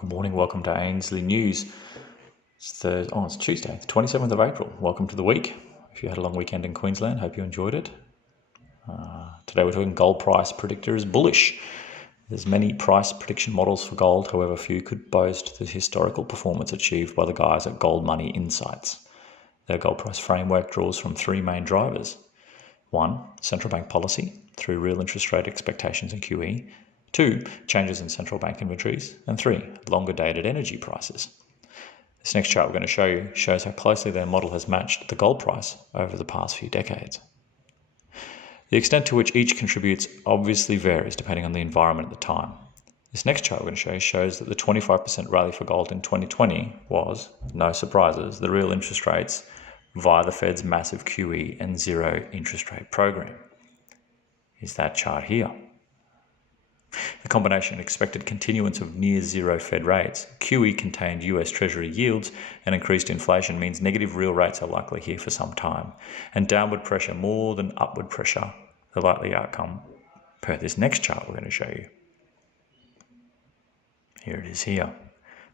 Good morning, welcome to Ainsley News. It's Tuesday, the 27th of April. Welcome to the week. If you had a long weekend in Queensland, hope you enjoyed it. Today we're talking gold price predictor is bullish. There's many price prediction models for gold, however few could boast the historical performance achieved by the guys at GoldMoney Insights. Their gold price framework draws from three main drivers. 1. Central bank policy through real interest rate expectations and QE. 2. Changes in central bank inventories. And 3. Longer dated energy prices. This next chart we're going to show you shows how closely their model has matched the gold price over the past few decades. The extent to which each contributes obviously varies depending on the environment at the time. This next chart we're going to show you shows that the 25% rally for gold in 2020 was, no surprises, the real interest rates via the Fed's massive QE and zero interest rate program. Is that chart here. The combination of expected continuance of near zero Fed rates, QE contained US Treasury yields, and increased inflation means negative real rates are likely here for some time, and downward pressure more than upward pressure, the likely outcome per this next chart we're going to show you. Here it is here.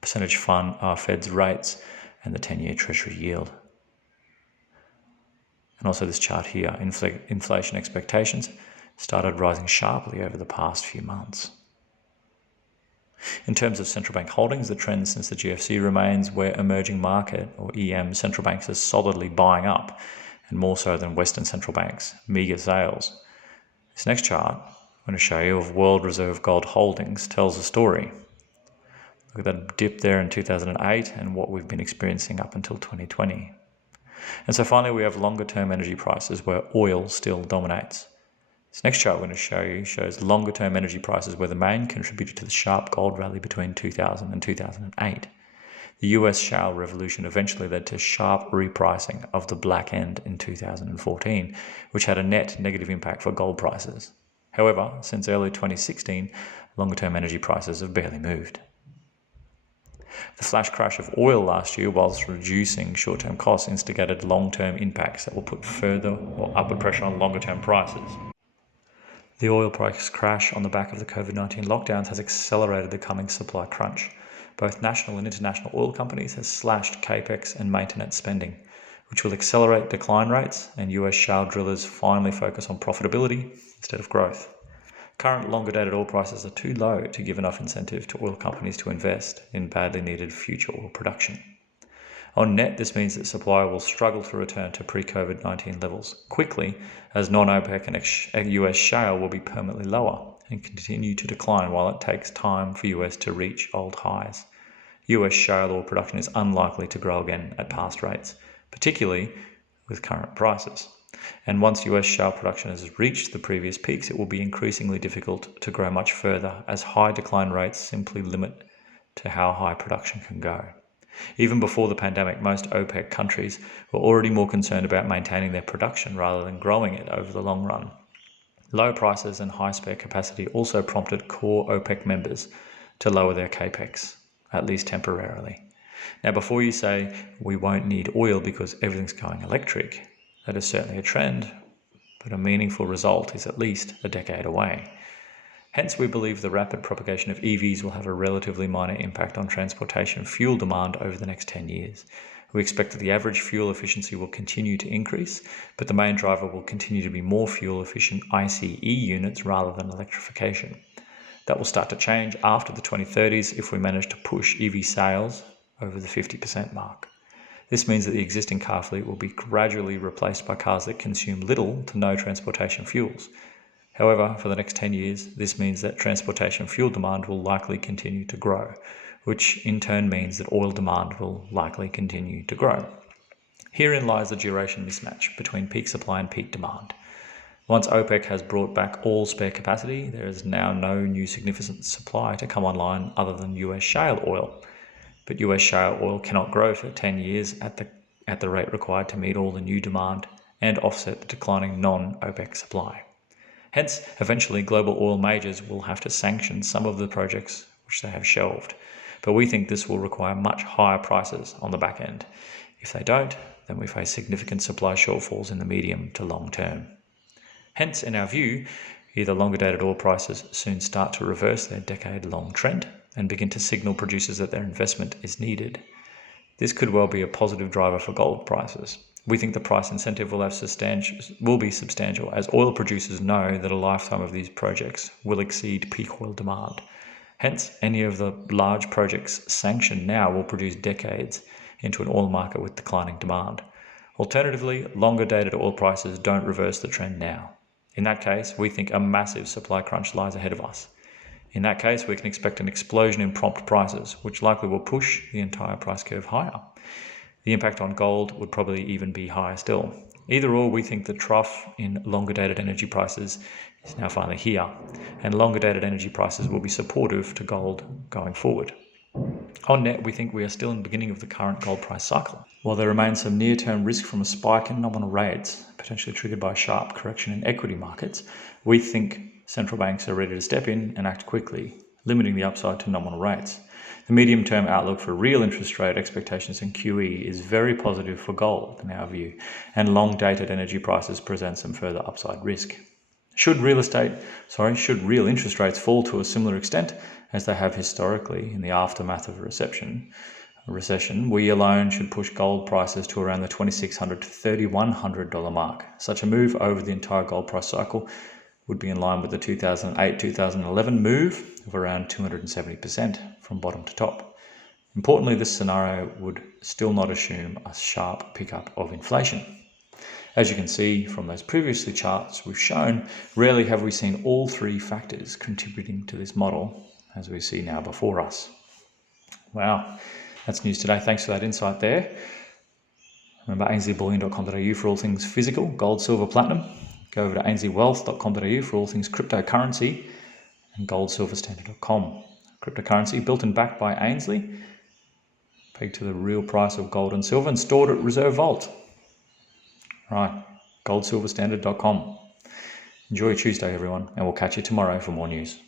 Percentage fund are Fed's rates and the 10-year Treasury yield. And also this chart here, inflation expectations started rising sharply over the past few months. In terms of central bank holdings, the trend since the GFC remains where emerging market or EM central banks are solidly buying up, and more so than Western central banks, meagre sales. This next chart I'm going to show you of World Reserve Gold holdings tells a story. Look at that dip there in 2008 and what we've been experiencing up until 2020. And so finally we have longer term energy prices where oil still dominates. This next chart we're going to show you shows longer term energy prices were the main contributor to the sharp gold rally between 2000 and 2008. The US shale revolution eventually led to sharp repricing of the black end in 2014, which had a net negative impact for gold prices. However, since early 2016, longer term energy prices have barely moved. The flash crash of oil last year, whilst reducing short-term costs, instigated long-term impacts that will put further or upward pressure on longer-term prices. The oil price crash on the back of the COVID-19 lockdowns has accelerated the coming supply crunch. Both national and international oil companies have slashed capex and maintenance spending, which will accelerate decline rates, and US shale drillers finally focus on profitability instead of growth. Current longer-dated oil prices are too low to give enough incentive to oil companies to invest in badly needed future oil production. On net, this means that supply will struggle to return to pre-COVID-19 levels quickly, as non-OPEC and US shale will be permanently lower and continue to decline while it takes time for US to reach old highs. US shale oil production is unlikely to grow again at past rates, particularly with current prices. And once US shale production has reached the previous peaks, it will be increasingly difficult to grow much further, as high decline rates simply limit to how high production can go. Even before the pandemic, most OPEC countries were already more concerned about maintaining their production rather than growing it over the long run. Low prices and high spare capacity also prompted core OPEC members to lower their capex, at least temporarily. Now, before you say we won't need oil because everything's going electric, that is certainly a trend, but a meaningful result is at least a decade away. Hence, we believe the rapid propagation of EVs will have a relatively minor impact on transportation fuel demand over the next 10 years. We expect that the average fuel efficiency will continue to increase, but the main driver will continue to be more fuel efficient ICE units rather than electrification. That will start to change after the 2030s if we manage to push EV sales over the 50% mark. This means that the existing car fleet will be gradually replaced by cars that consume little to no transportation fuels. However, for the next 10 years, this means that transportation fuel demand will likely continue to grow, which in turn means that oil demand will likely continue to grow. Herein lies the duration mismatch between peak supply and peak demand. Once OPEC has brought back all spare capacity, there is now no new significant supply to come online other than US shale oil. But US shale oil cannot grow for 10 years at the rate required to meet all the new demand and offset the declining non-OPEC supply. Hence, eventually global oil majors will have to sanction some of the projects which they have shelved. But we think this will require much higher prices on the back end. If they don't, then we face significant supply shortfalls in the medium to long term. Hence, in our view, Either longer dated oil prices soon start to reverse their decade-long trend and begin to signal producers that their investment is needed. This could well be a positive driver for gold prices. We think the price incentive will be substantial, as oil producers know that a lifetime of these projects will exceed peak oil demand. Hence, any of the large projects sanctioned now will produce decades into an oil market with declining demand. Alternatively, longer dated oil prices don't reverse the trend now. In that case, we think a massive supply crunch lies ahead of us. In that case, we can expect an explosion in prompt prices, which likely will push the entire price curve higher. The impact on gold would probably even be higher still. Either or, we think the trough in longer dated energy prices is now finally here, and longer dated energy prices will be supportive to gold going forward. On net, we think we are still in the beginning of the current gold price cycle. While there remains some near-term risk from a spike in nominal rates, potentially triggered by a sharp correction in equity markets, we think central banks are ready to step in and act quickly, limiting the upside to nominal rates. The medium-term outlook for real interest rate expectations in QE is very positive for gold, in our view, and long-dated energy prices present some further upside risk. Should real interest rates fall to a similar extent as they have historically in the aftermath of a recession, we alone should push gold prices to around the $2,600 to $3,100 mark. Such a move over the entire gold price cycle would be in line with the 2008-2011 move of around 270% from bottom to top. Importantly, this scenario would still not assume a sharp pickup of inflation. As you can see from those previously charts we've shown, rarely have we seen all three factors contributing to this model as we see now before us. Wow, that's news today. Thanks for that insight there. Remember ainsleyBullion.com.au for all things physical, gold, silver, platinum. Go over to ainsleywealth.com.au for all things cryptocurrency, and goldsilverstandard.com. Cryptocurrency built and backed by Ainsley, pegged to the real price of gold and silver and stored at Reserve Vault. Right, goldsilverstandard.com. Enjoy your Tuesday, everyone, and we'll catch you tomorrow for more news.